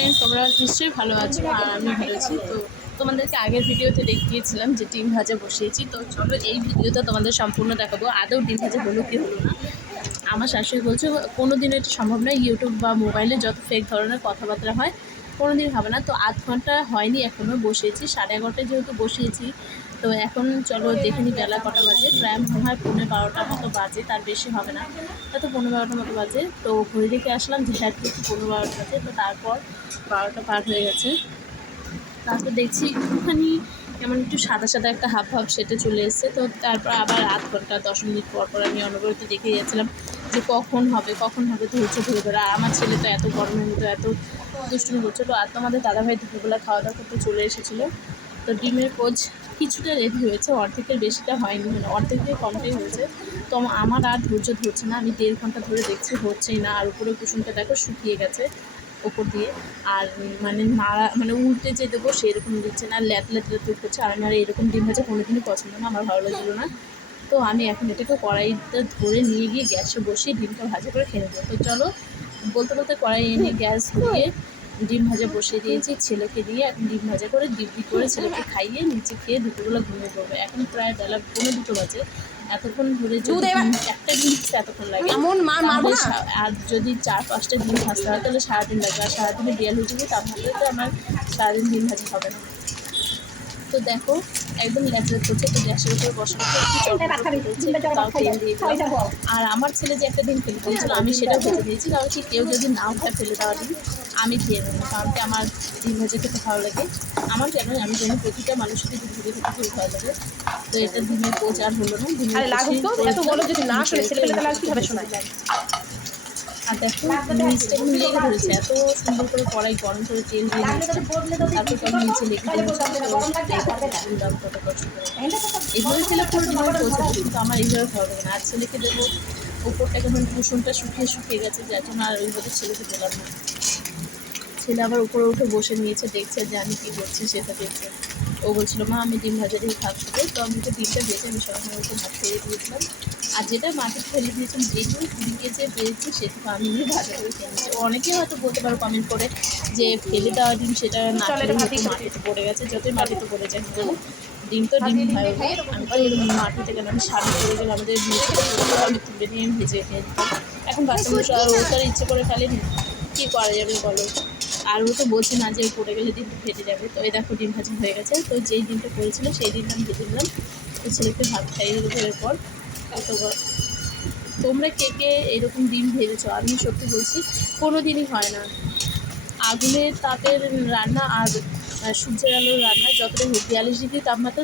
Friend, তোমরা নিশ্চয়ই ভালো আছো আর আমি ভালো আছি। তো তোমাদেরকে আগের ভিডিওতে দেখিয়েছিলাম যে ডিম ভাজা বসিয়েছি। তো চলো এই ভিডিওটা তোমাদের সম্পূর্ণ দেখাবো আদৌ ডিম ভাজা হলো কি হলো না। আমার শাশুড়ি বলছে কোনো দিন এটা সম্ভব না, ইউটিউব বা মোবাইলে যত ফেক ধরনের কথাবার্তা হয় কোনো দিন হবে না। তো আধ ঘন্টা হয়নি, এখনও বসিয়েছি, 11:30 যেহেতু বসিয়েছি। তো এখন চলো দেখে নিই বেলা কটা বাজে। প্রায় মনে হয় 11:15 মতো বাজে, তার বেশি হবে না, হয়তো 11:15 মতো বাজে। তো ঘড়ি রেখে আসলাম যে হ্যাঁ ঠিক 11:15 বাজে। তো তারপর 12টা পার হয়ে গেছে। তারপর দেখছি একটুখানি কেমন একটু সাদা সাদা একটা হাফ হাফ সেটে চলে এসছে। তো তারপর আবার আধ ঘন্টা 10 মিনিট পর পর আমি অনবরত দেখে যাচ্ছিলাম যে কখন হবে ধৈর্য ধরে ধরে। আর আমার ছেলে তো এত গরমের মধ্যে এত দুষ্টুমি করছিলো। আর তোমাদের দাদাভাই দুপুরবেলা খাওয়া দাওয়া করতে চলে এসেছিলো। তো ডিমের পোচ কিছুটা রেডি হয়েছে, অর্ধেকের বেশিটা হয়নি, মানে অর্ধেকের কমটাই হয়েছে। তো আমার আর ধৈর্য ধরছে না, আমি 1.5 ঘন্টা ধরে দেখছি হচ্ছেই না। আর উপরে কুসুমটা দেখো শুকিয়ে গেছে ওপর দিয়ে। আর মানে উল্টে যে দেবো সেরকম দিচ্ছে না, ল্যাট করছে। আর আমার এরকম ডিম ভাজা কোনোদিনই পছন্দ না, আমার ভালো লাগছিলো না। তো আমি এখন এটাকে কড়াইতে ধরে নিয়ে গিয়ে গ্যাসে বসিয়ে ডিমটা ভাজা করে খেয়ে নেবো। তো চলো বলতে বলতে কড়াই এনে গ্যাস ধরিয়ে ডিম ভাজা বসিয়ে দিয়েছি। ছেলেকে দিয়ে এখন ডিম ভাজা করে দিব্যি করে ছেলেকে খাইয়ে নিচে খেয়ে দুপুরবেলা ঘুমিয়ে পড়বে। এখন প্রায় বেলা 2:15 বাজে। এতক্ষণ ধরে যদি একটা ডিম ভাজতে এতক্ষণ লাগে, আর যদি 4-5টা ডিম ভাজতে হয় তাহলে সারাদিন লাগবে। আর সারাদিনে বিয়াল হয়ে যাবে, তার মধ্যে তো আমার সারাদিন ডিম ভাজি হবে না। তো দেখো একদম ল্যাটলেট করছে। তো গ্যাসের উপরে বসানো তাও তেল দিয়ে দিলাম। আর আমার ছেলে যে একটা ডিম ফেলে দিয়েছিল, আমি সেটাও ভেজে দিয়েছি। কারণ কি কেউ যদি নাও খায় ফেলে দেওয়া ডিম, আমি খেয়ে নেবো। কারণ কি আমার ডিম ভাজা খেতে ভালো লাগে। আমার কেন, আমি জানি প্রতিটা মানুষকে ডিম ভেজে খেতে খুব ভালো লাগে। তো এটা ডিমের পোচ আর হলো না, ডিমের আর দেখো নিচটাকে লেগে ধরেছে। এত সুন্দর করে কড়াই গরম করে তেল দিয়ে নিয়েছে, তারপর তখন নিচে লেগে ধরেছে। বললাম কত কষ্ট করে এইভাবে খেলে পুরো ডিমের পৌঁছে দেবে, কিন্তু আমার এইভাবে ভালো লাগে না। আর ছেলেকে দেবো, উপরটা কেমন কুসুমটা শুকিয়ে গেছে, যার জন্য আর ওইভাবে ছেলেকে দিলাম না। ছেলে আবার উপরে উঠে বসে নিয়েছে, দেখছে যে আমি কী করছি সেটা দেখছে। ও বলছিল মা আমি ডিম ভাজা দিয়ে ভাত খাবো। তো আমি তো ডিমটা ভেজে আমি সঙ্গে ওকে ভাত খেয়ে দিয়েছিলাম। আর যেটা মাটিতে ফেলে দিয়েছিলাম, যেটুকু কুড়িয়ে যে পেয়েছি সেটুকু আমি ভাজা করে খেয়ে নিচ্ছি। অনেকেই হয়তো বলতে পারো কমেন্ট করে যে ফেলে দেওয়া ডিম সেটা না খেলে মাটিতে পড়ে গেছে। যতই মাটিতে পড়ে যায় বলো, ডিম তো ডিম হয়। আমি তো মাটিতে কেন, আমি সামনে পড়ে গেলে আমাদের আমি তুলে নিয়ে ভেজে খেয়ে দিতাম। এখন বাচ্চা মানুষ আর ও তার ইচ্ছে করে ফেলেনি, কী করা যাবে বলো। আর ও তো বলছে না যে পড়ে গেলে ডিমটা ফেটে যাবে। তো এই দেখো ডিম ভাজি হয়ে গেছে। তো যেই ডিমটা পড়েছিল সেই ডিমটা আমি ভেজে দিলাম। তো ছেলেকে ভাত খাইয়ে দেবো এরপর। তো তোমরা কে কে এরকম ডিম ভেবেছো? আমি সত্যি বলছি কোনো দিনই হয় না। আগুনের তাপের রান্না আর সূর্যের আলোর রান্না যতটাই হোক 42 ডিগ্রি তাপমাত্রা